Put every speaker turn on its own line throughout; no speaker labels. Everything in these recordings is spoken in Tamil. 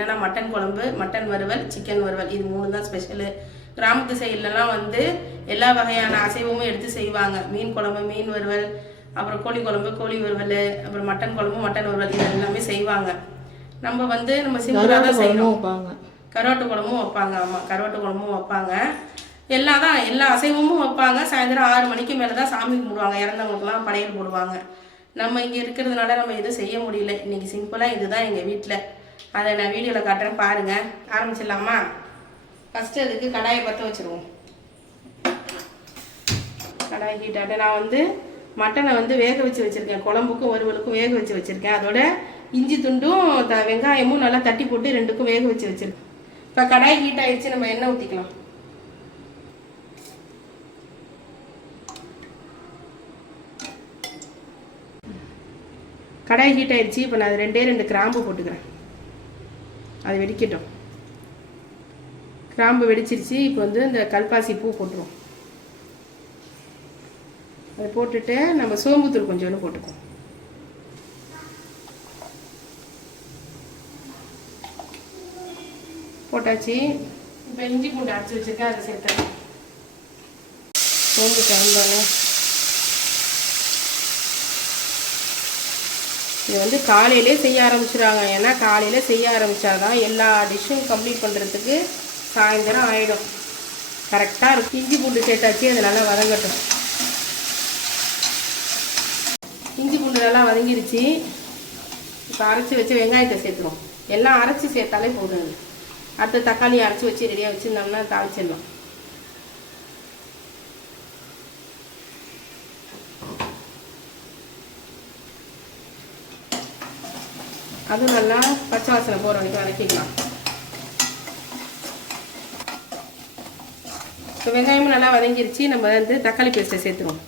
என்னன்னா மட்டன் குழம்பு மட்டன் வறுவல் சிக்கன் வறுவல். இது மூணு தான் ஸ்பெஷலு கிராமத்து சைட்லலாம் வந்து எல்லா வகையான அசைவமும் எடுத்து செய்வாங்க. மீன் குழம்பு மீன் வறுவல் அப்புறம் கோழி குழம்பு கோழி வறுவல் அப்புறம் மட்டன் குழம்பு மட்டன் வறுவல் இது எல்லாமே செய்வாங்க. நம்ம வந்து நம்ம சிம்பிளாக தான் செய்யணும்.
வைப்பாங்க.
கருவாட்டு குழம்பும் வைப்பாங்க. ஆமாம் கருவாட்டு குழம்பும் வைப்பாங்க. எல்லாம் தான் எல்லா அசைவமும் வைப்பாங்க. சாயந்தரம் ஆறு மணிக்கு மேலே தான் சாமி கும்பிடுவாங்க. இறந்தவங்களுக்குலாம் படையல் போடுவாங்க. நம்ம இங்கே இருக்கிறதுனால நம்ம எதுவும் செய்ய முடியல. இன்னைக்கு சிம்பிளாக இதுதான் எங்கள் வீட்டில் அதை நான் வீடியோவில் காட்டுறேன் பாருங்கள் ஆரம்பிச்சிடலாமா? ஃபஸ்ட்டு அதுக்கு கடாயை பற்ற வச்சுருவோம். கடாய் ஹீட் ஆகிட்டு நான் வந்து மட்டனை வந்து வேக வச்சு வச்சுருக்கேன். குழம்புக்கும் வறுவலுக்கும் வேக வச்சு வச்சுருக்கேன். அதோட இஞ்சி துண்டும் த வெங்காயமும் நல்லா தட்டி போட்டு ரெண்டுக்கும் வேக வச்சு வச்சுருக்கேன். இப்போ கடாய் ஹீட் ஆகிடுச்சு நம்ம எண்ணெய் ஊற்றிக்கலாம் கடாய் ஹீட் ஆயிடுச்சு இப்போ நான் ரெண்டே ரெண்டு கிராம்பு போட்டுக்கிறேன். அது வெடிக்கட்டும். கிராம்பு வெடிச்சிருச்சு இப்போ வந்து இந்த கல்பாசி பூ போட்டுருவோம். அதை போட்டுட்டு நம்ம சோம்புத்தூள் கொஞ்சோண்டு போட்டுக்குவோம். போட்டாச்சு. இப்போ இஞ்சி பூண்டு அரைச்சி வச்சிருக்கேன் அதை சேர்த்துறேன். சோம்பு கிளம்பணும். இது வந்து காலையிலே செய்ய ஆரம்பிச்சிடுறாங்க ஏன்னா காலையில் செய்ய ஆரம்பித்தாதான் எல்லா டிஷ்ஷும் கம்ப்ளீட் பண்ணுறதுக்கு சாயந்தரம் ஆகிடும் கரெக்டாக இருக்கும் இஞ்சி பூண்டு சேர்த்தாச்சு அது நல்லா வதங்கட்டும். இஞ்சி பூண்டு நல்லா வதங்கிருச்சு. இப்போ அரைச்சி வச்சு வெங்காயத்தை சேர்த்துருவோம். எல்லாம் அரைச்சி சேர்த்தாலே போதும். அது. அடுத்து தக்காளி அரைச்சி வச்சு ரெடியாக வச்சுருந்தோம்னா தாளிச்சிடலாம். அதுவும் நல்லா பச்சை வாசனை போகிற வரைக்கும் வதக்கிக்கலாம் இப்போ வெங்காயமும் நல்லா வதங்கிருச்சு. நம்ம வந்து தக்காளி பேஸ்ட்டை சேர்த்துருவோம்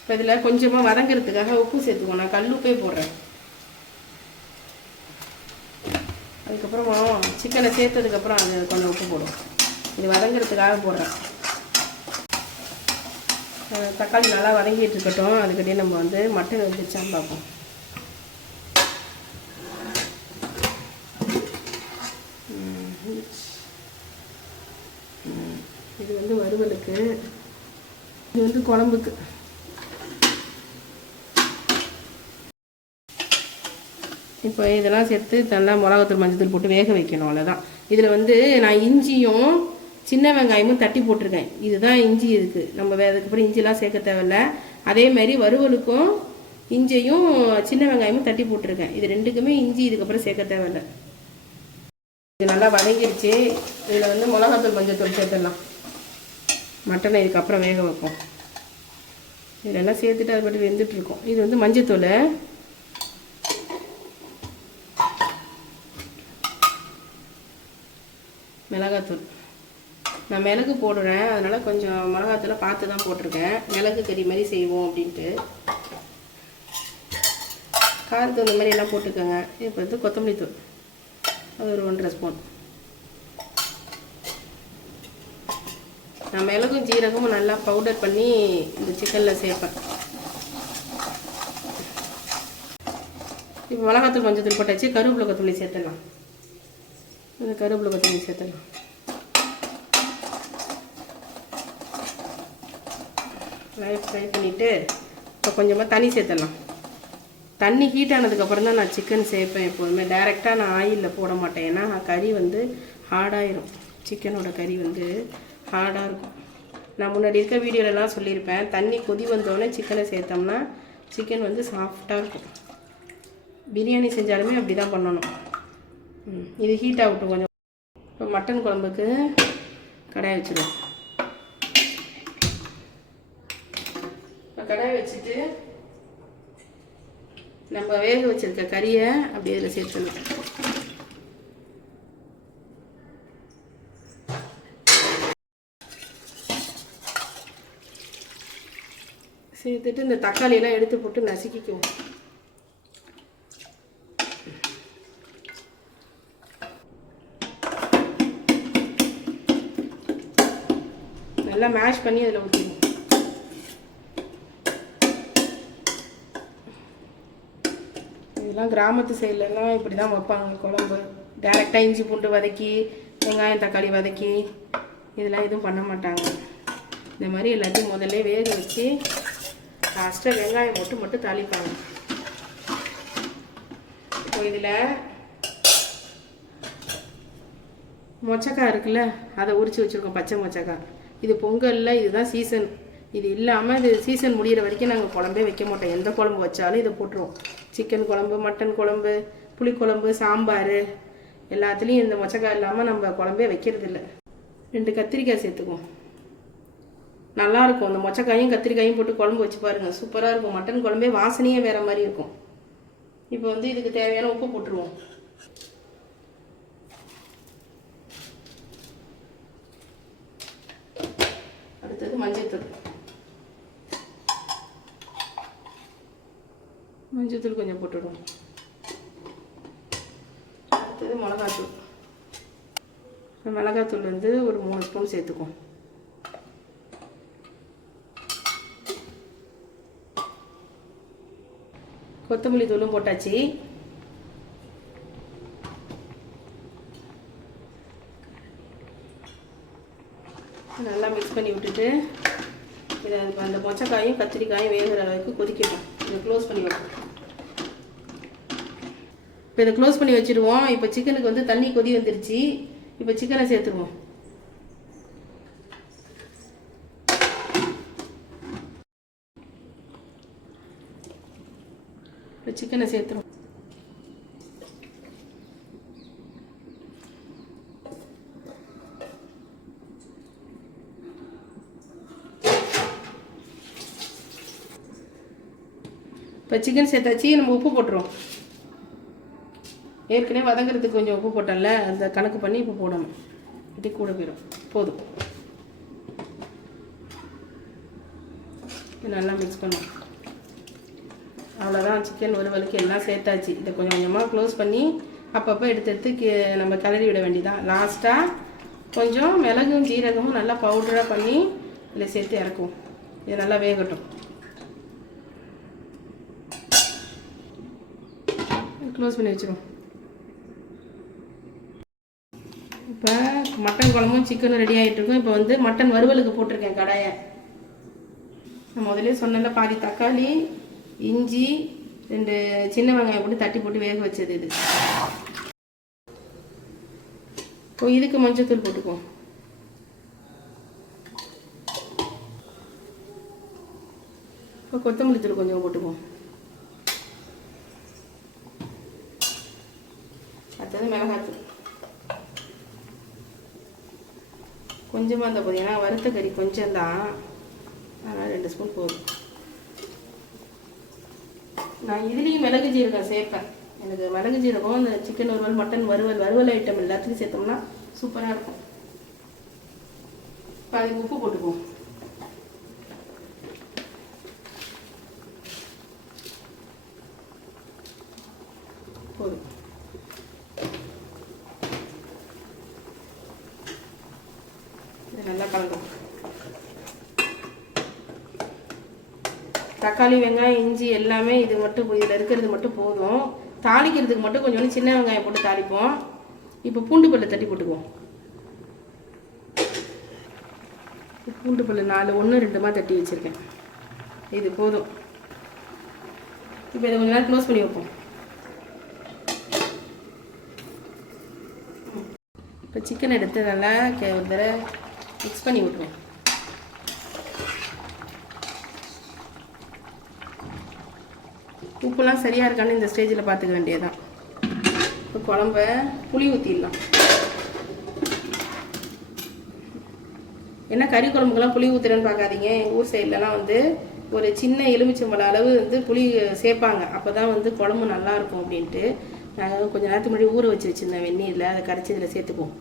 இப்போ இதில் கொஞ்சமாக வதங்கிறதுக்காக உப்பு சேர்த்துக்கோ நான் கல் உப்பே போடுறேன். அதுக்கப்புறம் சிக்கனை சேர்த்ததுக்கப்புறம் அது கொஞ்சம் உப்பு போடும். இது வதங்கிறதுக்காக போடுறேன். தக்காளி நல்லா வதங்கிட்டு இருக்கட்டும். அதுக்கிட்டே நம்ம வந்து மட்டன் வந்துச்சான்னு பார்ப்போம். இது வந்து வறுவலுக்கு இது வந்து குழம்புக்கு. இப்போ இதெல்லாம் சேர்த்து நல்லா மிளகாத்தூள் மஞ்சத்தூள் போட்டு வேக வைக்கணும் அவ்வளோதான் இதில் வந்து நான் இஞ்சியும் சின்ன வெங்காயமும் தட்டி போட்டிருக்கேன். இதுதான் இஞ்சி இருக்குது நம்ம வே அதுக்கப்புறம் இஞ்சிலாம் சேர்க்க தேவையில்ல. அதே மாதிரி வறுவலுக்கும் இஞ்சியும் சின்ன வெங்காயமும் தட்டி போட்டிருக்கேன். இது ரெண்டுக்குமே இஞ்சி இதுக்கப்புறம் சேர்க்க தேவையில்ல. இது நல்லா வதங்கிருச்சு இதில் வந்து மிளகாத்தூள் மஞ்சத்தூள் சேர்த்துடலாம். மட்டனை இதுக்கப்புறம் வேக வைப்போம். இதெல்லாம் சேர்த்துட்டு அது மட்டும் வெந்துட்டு இது வந்து மஞ்சத்தூள். மிளகாத்தூள். நான் மிளகு போடுறேன். அதனால் கொஞ்சம் மிளகாத்தூளை பார்த்து தான் போட்டிருக்கேன். மிளகு கறி மாதிரி செய்வோம் அப்படின்ட்டு. காரத்து இந்த மாதிரி எல்லாம் போட்டுக்கோங்க. இப்போ வந்து கொத்தமல்லி தூள். அது ஒரு ஒன்றரை ஸ்பூன். நான் மிளகும் ஜீரகமும் நல்லா பவுடர் பண்ணி இந்த சிக்கனில் சேர்ப்பேன். இப்போ மிளகாத்தூள் கொஞ்சம் தூள் போட்டாச்சு. கருவேப்பிலை கொத்தமல்லி சேர்த்துடலாம். இந்த கருவேப்பிலை கொத்தமல்லி சேர்த்துடலாம் லைஃப் ஃப்ரை பண்ணிவிட்டு இப்போ கொஞ்சமாக தண்ணி சேர்த்துடலாம். தண்ணி ஹீட் ஆனதுக்கப்புறம் தான் நான் சிக்கன் சேர்ப்பேன் எப்போதுமே. டைரெக்டாக நான் ஆயிலில் போட மாட்டேன். ஏன்னா கறி வந்து ஹார்டாயிரும் சிக்கனோட கறி வந்து ஹார்டாக இருக்கும். நான் முன்னாடி இருக்க வீடியோலலாம் சொல்லியிருப்பேன். தண்ணி கொதி வந்தோடனே சிக்கனை சேர்த்தோம்னா சிக்கன் வந்து சாஃப்டாக இருக்கும். பிரியாணி செஞ்சாலுமே அப்படி தான் பண்ணணும். இது ஹீட் ஆகட்டும் கொஞ்சம் இப்போ மட்டன் குழம்புக்கு கடாய் வச்சிடுவோம் இப்போ கடாய் வச்சுட்டு நம்ம வேக வச்சுருக்க கறியை அப்படியே இதில் சேர்த்துணும் சேர்த்துட்டு இந்த தக்காளியெல்லாம் எடுத்து போட்டு நசுக்கிக்குவோம். நல்லா மேஷ் பண்ணி அதில் ஊற்றிடுவோம் இதெல்லாம் கிராமத்து சைட்லலாம் இப்படி தான் வைப்பாங்க. குழம்பு டேரெக்டாக இஞ்சி பூண்டு வதக்கி வெங்காயம் தக்காளி வதக்கி இதெல்லாம் எதுவும் பண்ண மாட்டாங்க. இந்த மாதிரி எல்லாத்தையும் முதல்ல வேக வச்சு லாஸ்ட்டாக வெங்காயம் போட்டு மட்டும் தாளிப்பாங்க. இப்போ இதில் மொச்சக்காய் இருக்குல்ல அதை உரித்து வச்சுருக்கோம் பச்சை மொச்சக்காய். இது பொங்கலில் இதுதான் சீசன் இது இல்லாமல் இது சீசன் முடியிற வரைக்கும் நாங்கள் குழம்பே வைக்க மாட்டோம். எந்த குழம்பு வச்சாலும் இதை போட்டுருவோம். சிக்கன் குழம்பு மட்டன் குழம்பு புளிக்குழம்பு சாம்பார் எல்லாத்துலேயும் இந்த மொச்சக்காய் இல்லாமல் நம்ம குழம்பே வைக்கிறதில்ல. ரெண்டு கத்திரிக்காய் சேர்த்துக்குவோம். நல்லாயிருக்கும் இந்த மொச்சக்காயும் கத்திரிக்காயும் போட்டு குழம்பு வச்சு பாருங்கள் சூப்பராக இருக்கும். மட்டன் குழம்பே வாசனையே வேறு மாதிரி இருக்கும். இப்போ வந்து இதுக்கு தேவையான உப்பு போட்டுருவோம். அடுத்தது மஞ்சள்தூள் மஞ்சள்தூள் கொஞ்சம் போட்டுடுவோம் அடுத்தது மிளகாத்தூள். இப்போ மிளகாத்தூள் வந்து ஒரு மூணு ஸ்பூன் சேர்த்துக்குவோம். கொத்தமல்லி தூளும் போட்டாச்சு நல்லா மிக்ஸ் பண்ணி விட்டுட்டு இதை இப்ப அந்த மொச்சக்காயும் கத்திரிக்காயும் வேகிற அளவுக்கு கொதிக்கணும் இதை க்ளோஸ் பண்ணி வைப்போம். இப்போ இதை க்ளோஸ் பண்ணி வச்சுருவோம். இப்போ சிக்கனுக்கு வந்து தண்ணி கொதி வந்துருச்சு. இப்போ சிக்கனை சேர்த்துருவோம். இப்போ சிக்கனை சேர்த்துருவோம். இப்போ சிக்கன் சேர்த்தாச்சு நம்ம உப்பு போட்டுருவோம். ஏற்கனவே வதங்குறதுக்கு கொஞ்சம் உப்பு போட்டோம்ல அந்த கணக்கு பண்ணி உப்பு போடணும். இப்படி கூட போயிடும் போதும். நல்லா மிக்ஸ் பண்ணும் அவ்வளோதான் சிக்கன் வறுவலுக்கு எல்லாம் சேர்த்தாச்சு. இதை கொஞ்சம் கொஞ்சமாக க்ளோஸ் பண்ணி அப்பப்போ எடுத்து எடுத்து நம்ம கிளறி விட வேண்டியதான் லாஸ்ட்டாக கொஞ்சம் மிளகும் ஜீரகமும் நல்லா பவுடராக பண்ணி இதில் சேர்த்து இறக்குவோம். இது நல்லா வேகட்டும். க்ளோஸ் பண்ணி வச்சுருவோம் இப்போ மட்டன் குழம்பும் சிக்கனும் ரெடி ஆகிட்டு இருக்கும். இப்போ வந்து மட்டன் வறுவலுக்கு போட்டிருக்கேன் கடாயை. நான் முதலே சொன்னல பாதி தக்காளி இஞ்சி ரெண்டு சின்ன வெங்காயம் போட்டு தட்டி போட்டு வேக வச்சது இது. இப்போ இதுக்கு மஞ்சத்தூள் போட்டுக்குவோம். இப்போ கொத்தமல்லி தூள் கொஞ்சம் போட்டுக்குவோம். அடுத்தது மிளகாத்தூள். கொஞ்சமாக இருந்தால் போதும் ஏன்னா வறுத்த கறி கொஞ்சம் தான். அதனால் ரெண்டு ஸ்பூன் போதும். நான் இதுலேயும் மிளகு ஜீரகம் சேர்ப்பேன். எனக்கு மிளகு ஜீரகம் இந்த சிக்கன் வறுவல் மட்டன் வறுவல் வறுவல் ஐட்டம் எல்லாத்துலையும் சேர்த்தோம்னா சூப்பராக இருக்கும். இப்போ அதுக்கு உப்பு போட்டுக்குவோம் போதும் இது நல்லா கலந்தும் தக்காளி வெங்காயம் இஞ்சி எல்லாமே இது மட்டும் இதில் இருக்கிறது மட்டும் போதும். தாளிக்கிறதுக்கு மட்டும் கொஞ்சோண்டு சின்ன வெங்காயம் போட்டு தாளிப்போம். இப்போ பூண்டு பல்லு தட்டி போட்டுக்குவோம். பூண்டு பல்லு நாலு ஒன்று ரெண்டுமா தட்டி வச்சுருக்கேன். இது போதும். இப்போ இதை கொஞ்ச நேரம் க்ளோஸ் பண்ணி வைப்போம். இப்போ சிக்கன் எடுத்து நல்லா கே- ஒரு தடவை மிக்ஸ் பண்ணி விட்டுருவோம். உப்புலாம் சரியாக இருக்கான்னு இந்த ஸ்டேஜில் பார்த்துக்க வேண்டியதான் இப்போ குழம்ப புளி ஊற்றிடலாம் என்ன கறி குழம்புக்கெல்லாம் புளி ஊற்றுறேன்னு பார்க்காதீங்க எங்கள் ஊர் சைட்லலாம் வந்து ஒரு சின்ன எலுமிச்சம்பழம் அளவு வந்து புளி சேர்ப்பாங்க அப்போ தான் வந்து குழம்பு நல்லாயிருக்கும் அப்படின்ட்டு. நாங்கள் கொஞ்ச நேரத்துக்கு முன்னாடி ஊற வச்சு வச்சுருந்தேன் வெந்நீரில். அதை கரைச்சி இதில் சேர்த்துக்குவோம்.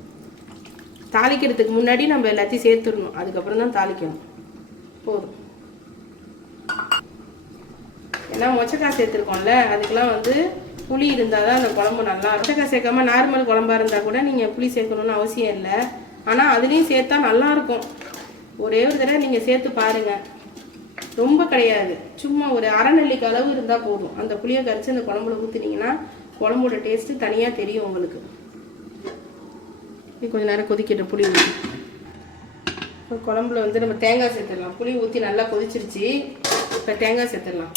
தாளிக்கிறதுக்கு முன்னாடி நம்ம எல்லாத்தையும் சேர்த்துடணும். அதுக்கப்புறம் தான் தாளிக்கணும். போதும். ஏன்னா மொச்சக்காய் சேர்த்துருக்கோம்ல அதுக்கெல்லாம் வந்து புளி இருந்தால் தான் அந்த குழம்பு நல்லா மொச்சக்காய் சேர்க்காம நார்மல் குழம்பா இருந்தால் கூட நீங்கள் புளி சேர்க்கணும்னு அவசியம் இல்லை. ஆனால் அதுலேயும் சேர்த்தா நல்லாயிருக்கும் ஒரே ஒரு தடவை நீங்கள் சேர்த்து பாருங்கள் ரொம்ப கிடையாது. சும்மா ஒரு அரை நெல்லிக்காய் அளவு இருந்தால் போதும். அந்த புளியை கரைச்சி அந்த குழம்புல ஊற்றினீங்கன்னா குழம்போட டேஸ்ட்டு தனியாக தெரியும் உங்களுக்கு. இது கொஞ்சம் நேரம் கொதிக்கிட்ட புளி ஊற்றி இப்போ குழம்புல வந்து நம்ம தேங்காய் சேர்த்துடலாம். புளி ஊற்றி நல்லா கொதிச்சிருச்சு. இப்போ தேங்காய் சேர்த்துடலாம்.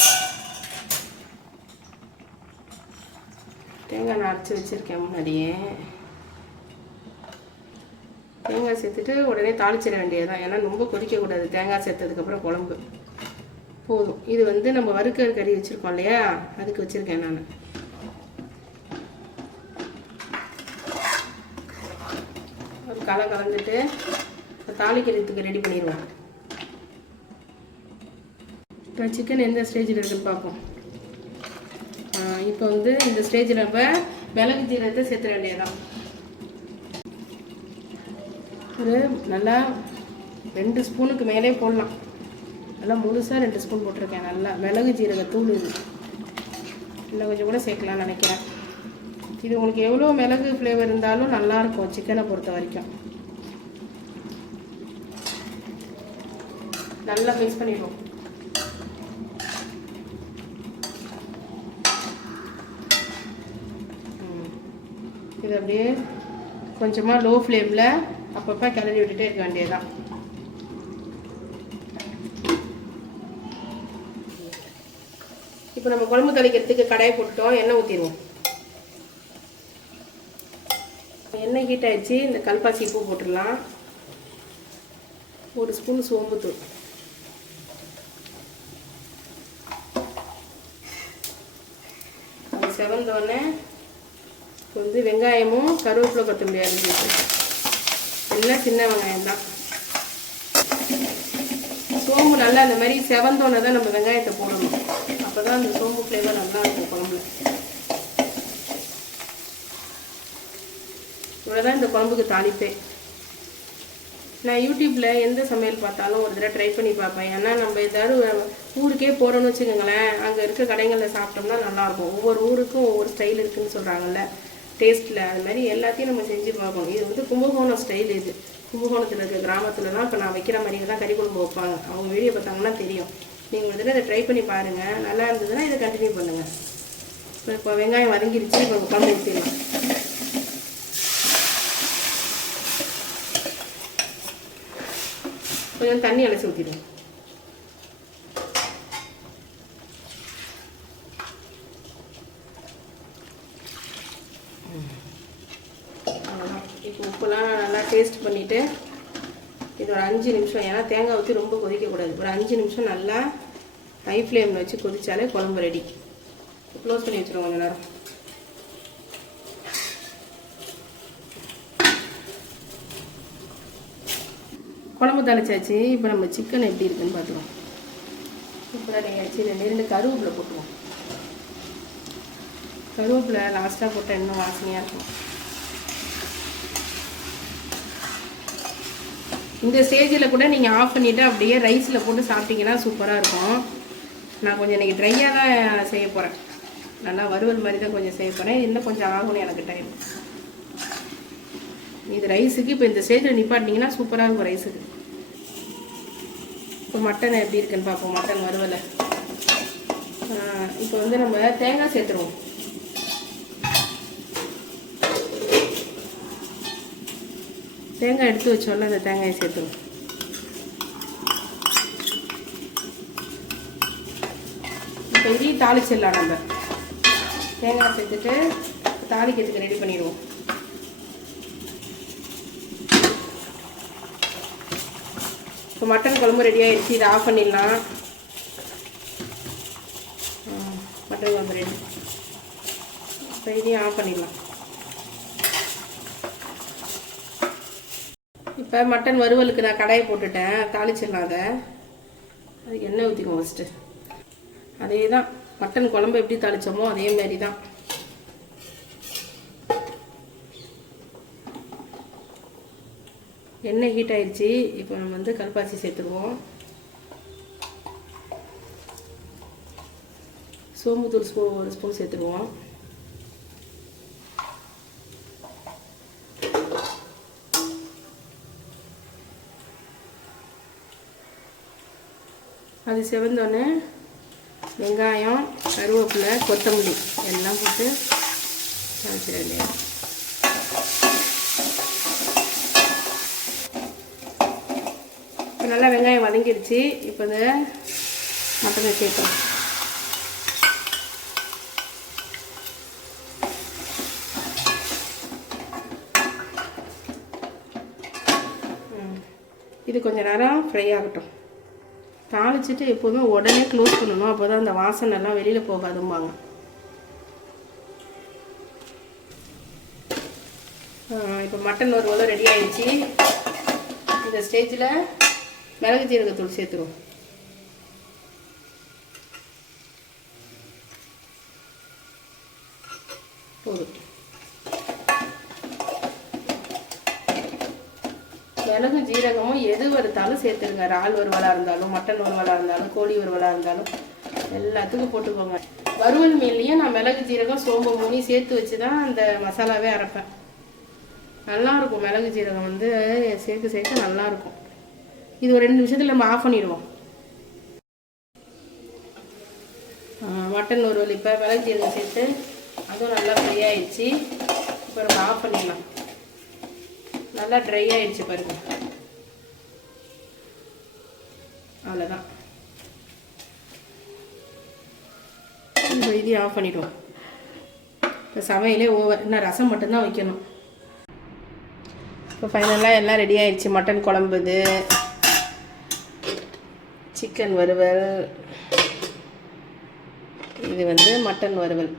தேங்காய் நான் அரைச்சி வச்சுருக்கேன் முன்னாடியே தேங்காய் சேர்த்துட்டு உடனே தாளிச்சிட வேண்டியதுதான் ஏன்னா ரொம்ப கொதிக்கக்கூடாது தேங்காய் சேர்த்ததுக்கப்புறம் குழம்பு போதும் இது வந்து நம்ம வறுக்கிற கறி வச்சுருக்கோம் இல்லையா அதுக்கு வச்சுருக்கேன் நான் ஒரு களை கலந்துட்டு தாளிக்கிறதுக்கு ரெடி பண்ணிடுவோம் இப்போ சிக்கன் எந்த ஸ்டேஜில் இருக்குன்னு பார்ப்போம் இப்போ வந்து இந்த ஸ்டேஜில் நம்ம மிளகு ஜீரகத்தை சேர்த்துற வேண்டியதான் ஒரு நல்லா ரெண்டு ஸ்பூனுக்கு மேலே போடலாம். நல்லா முழுசாக ரெண்டு ஸ்பூன் போட்டிருக்கேன். நல்லா மிளகு ஜீரகத்தூள் இது. இன்னும் கொஞ்சம் கூட சேர்க்கலாம்னு நினைக்கிறேன். இது உங்களுக்கு எவ்வளோ மிளகு ஃப்ளேவர் இருந்தாலும் நல்லாயிருக்கும் சிக்கனை பொறுத்த வரைக்கும். நல்லா மிக்ஸ் பண்ணிடுவோம். இது அப்படியே கொஞ்சமாக லோ ஃப்ளேமில் அப்பப்போ கிளறி விட்டுட்டே இருக்க வேண்டியதுதான். இப்போ நம்ம குழம்பு தாளிக்கிறதுக்கு கடாயை போட்டுட்டோம் எண்ணெய் ஊற்றிடுவோம் எண்ணெய் ஹீட் ஆகிடுச்சு இந்த கல்பாசி பூ போட்டுடலாம். ஒரு ஸ்பூன் சோம்புத்தூள் அது செவந்தோடனே இப்போ வந்து வெங்காயமும் கருவேப்பிலை கொத்தமல்லி அரிஞ்சு வச்சுருக்கேன். எல்லாம் சின்ன வெங்காயம் தான். சோம்பு நல்லா அந்த மாதிரி செவந்தோன்னே தான் நம்ம வெங்காயத்தை போடணும். அப்போ தான் அந்த சோம்பு ஃப்ளேவர் நல்லா இருக்கும் குழம்புல. இவ்வளோதான் இந்த குழம்புக்கு தாளிப்பே. நான் யூடியூப்பில் எந்த சமையல் பார்த்தாலும் ஒரு தடவை ட்ரை பண்ணி பார்ப்பேன். ஏன்னா நம்ம ஏதாவது ஊருக்கே போகிறோன்னு வச்சுக்கோங்களேன் அங்கே இருக்க கடைகளில் சாப்பிட்டோம்னா நல்லாயிருக்கும் ஒவ்வொரு ஊருக்கும் ஒவ்வொரு ஸ்டைல் இருக்குதுன்னு சொல்கிறாங்கல்ல டேஸ்ட்டில் அது மாதிரி எல்லாத்தையும் நம்ம செஞ்சு பார்க்கணும் இது வந்து கும்பகோணம் ஸ்டைல் இது. கும்பகோணத்தில் இருக்க கிராமத்தில் தான் இப்போ நான் வைக்கிற மாதிரி தான் கறி குழம்பு வைப்பாங்க. அவங்க வீடியோ பார்த்தாங்கன்னா தெரியும். நீங்கள் வந்துட்டு அதை ட்ரை பண்ணி பாருங்கள் நல்லா இருந்ததுன்னா இதை கண்டினியூ பண்ணுங்கள் இப்போ இப்போ வெங்காயம் வதங்கிருச்சு இப்போ குழம்பு ஊற்றிடலாம் கொஞ்சம் தண்ணி அலசி ஊற்றிடுவோம் அவ்வளோதான் இப்போ உப்புலாம் நல்லா டேஸ்ட் பண்ணிவிட்டு இது ஒரு அஞ்சு நிமிஷம். ஏன்னா தேங்காய் ஊற்றி ரொம்ப கொதிக்கக்கூடாது. ஒரு அஞ்சு நிமிஷம் நல்லா ஹை ஃப்ளேமில் வச்சு கொதித்தாலே குழம்பு ரெடி க்ளோஸ் பண்ணி வச்சுருவோம் கொஞ்சம் நேரம். குழம்பு தலைச்சாச்சு இப்போ நம்ம சிக்கன் எப்படி இருக்குன்னு பார்த்துருவோம் இப்போ நீங்கள் ரெண்டு நெருண்டு கருவேப்பிலை போட்டுருவோம். கருவேப்பில் லாஸ்ட்டாக போட்டால் இன்னும் வாசனையாக இருக்கும். இந்த ஸ்டேஜில் கூட நீங்கள் ஆஃப் பண்ணிவிட்டு அப்படியே ரைஸில் போட்டு சாப்பிட்டீங்கன்னா சூப்பராக இருக்கும். நான் கொஞ்சம் இன்றைக்கி ட்ரையாக தான் செய்ய போகிறேன் நல்லா வறுவல் மாதிரி தான் கொஞ்சம் செய்ய போகிறேன் இன்னும் கொஞ்சம் ஆகணும் எனக்கு டைம் இது ரைஸுக்கு இப்போ இந்த ஸ்டேஜில் நிப்பாட்டினீங்கன்னா சூப்பராக இருக்கும் ரைஸுக்கு இப்போ மட்டன் எப்படி இருக்குன்னு பார்ப்போம். மட்டன் வறுவலை. இப்போ வந்து நம்ம தேங்காய் சேர்த்துருவோம். தேங்காய் எடுத்து வச்சோம்ல அந்த தேங்காயை சேர்த்துருவோம். இப்போ இதையும் தாளிச்சிடலாம் நம்ம. தேங்காய் சேர்த்துட்டு தாளிக்கிறதுக்கு ரெடி பண்ணிடுவோம். இப்போ மட்டன் குழம்பு ரெடி ஆகிடுச்சு இதை ஆஃப் பண்ணிடலாம். மட்டன் குழம்பு ரெடி இப்போ இதையும் ஆஃப் பண்ணிடலாம். இப்போ மட்டன் வறுவலுக்கு நான் கடாயை போட்டுட்டேன். தாளிச்சிடலாம் அதை. அது எண்ணெய் ஊற்றிக்குவோம் ஃபஸ்ட்டு அதே தான் மட்டன் குழம்பு எப்படி தாளித்தோமோ அதே மாதிரி தான் எண்ணெய் ஹீட் ஆயிடுச்சு இப்போ நம்ம வந்து கல்பாசி சேர்த்துருவோம் சோம்புத்தூள் ஸ்பூ ஒரு ஸ்பூன் சேர்த்துருவோம் அது செவந்தோடனே வெங்காயம் கருவேப்பிலை கொத்தமல்லி எல்லாம் போட்டு வச்சிட வேண்டியது இப்போ நல்லா வெங்காயம் வதங்கிடுச்சு. இப்போ இந்த மட்டனை சேர்க்குறோம் இது கொஞ்ச நேரம் ஃப்ரை ஆகட்டும். தாளிச்சிட்டு எப்போதுமே உடனே க்ளோஸ் பண்ணணும். அப்போ தான் அந்த வாசனை எல்லாம் வெளியில் போகாதும்பாங்க. இப்போ மட்டன் ஒரு ரெடி ஆகிடுச்சு இந்த ஸ்டேஜில் மிளகு ஜீரகத்தூள் சேர்த்துருவோம் போதும் மிளகு ஜீரகமும் எது வறுத்தாலும் சேர்த்துருங்க. இறால் வறுவலாக இருந்தாலும் மட்டன் வறுவலாக இருந்தாலும் கோழி வறுவலாக இருந்தாலும் எல்லாத்துக்கும் போட்டுக்கோங்க. வறுவல் மீன்லேயும் நான் மிளகு ஜீரகம் சோம்பு மூணி சேர்த்து வச்சு தான் அந்த மசாலாவே அரைப்பேன். நல்லாயிருக்கும். மிளகு ஜீரகம் வந்து சேர்த்து சேர்த்து நல்லாயிருக்கும். இது ஒரு ரெண்டு நிமிஷத்தில் நம்ம ஆஃப் பண்ணிடுவோம். மட்டன் ஒரு இப்போ மிளகு ஜீரகம் சேர்த்து அதுவும் நல்லா ஃப்ரீ ஆயிடுச்சு. இப்போ நம்ம ஆஃப் பண்ணிடலாம். நல்லா ட்ரை ஆயிடுச்சு பாருங்க. அவ்வளோதான் இப்போ இதையும் ஆஃப் பண்ணிடுவோம். இப்போ சமையலே ஓவர் இன்னும் ரசம் மட்டும்தான் வைக்கணும். இப்போ ஃபைனலாக எல்லாம் ரெடி ஆயிடுச்சு. மட்டன் குழம்பு இது. சிக்கன் வறுவல். இது வந்து மட்டன் வறுவல்.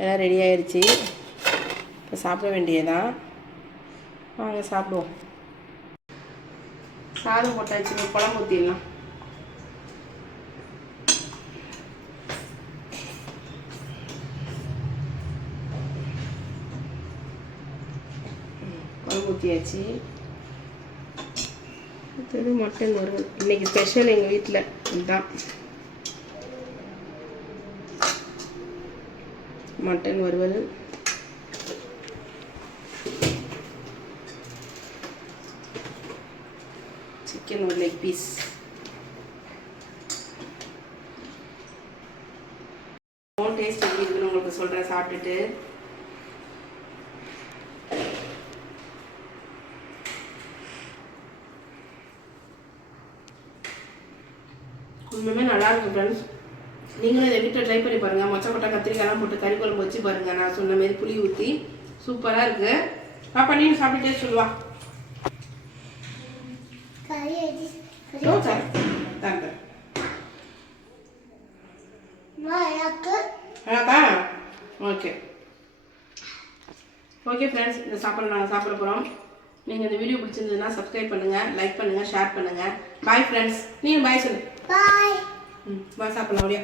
எல்லாம் ரெடி ஆயிடுச்சு. இப்போ சாப்பிட வேண்டியதான் வாங்க சாப்பிடுவோம். சாதம் போட்டாச்சு குழம்பு ஊற்றிடலாம் குழம்பு ஊற்றியாச்சு அடுத்தது மட்டன் வறுவல். இன்னைக்கு ஸ்பெஷல் எங்கள் வீட்டில் இதுதான். மட்டன் வறுவல் சிக்கன் ஒரு லெக் பீஸ் டேஸ்ட் எப்படி இருக்குன்னு உங்களுக்கு சொல்கிறேன் சாப்பிட்டுட்டு. உண்மையுமே நல்லா இருக்கும் ஃப்ரெண்ட்ஸ் நீங்களும் இதை வீட்டில் ட்ரை பண்ணி பாருங்கள் மொச்சக்கொட்டை கத்திரிக்காய்லாம் போட்டு கறி குழம்பு வச்சு பாருங்கள் நான் சொன்ன மாதிரி புளி ஊற்றி சூப்பராக இருக்குது பாப்பா நீயும் சாப்பிட்டுட்டே சொல்லுவா ஓகே தாங்க அழகா ஓகே ஓகே ஃப்ரெண்ட்ஸ் இந்த சாப்பாடு நாங்கள் சாப்பிட போகிறோம் நீங்கள் இந்த வீடியோ பிடிச்சிருந்ததுன்னா சப்ஸ்கிரைப் பண்ணுங்கள் லைக் பண்ணுங்கள் ஷேர் பண்ணுங்கள் பாய் ஃப்ரெண்ட்ஸ் நீங்கள் பாய் சொல்லு.
Bye.
ம் பாய் சாப்பிடலாம் அப்படியே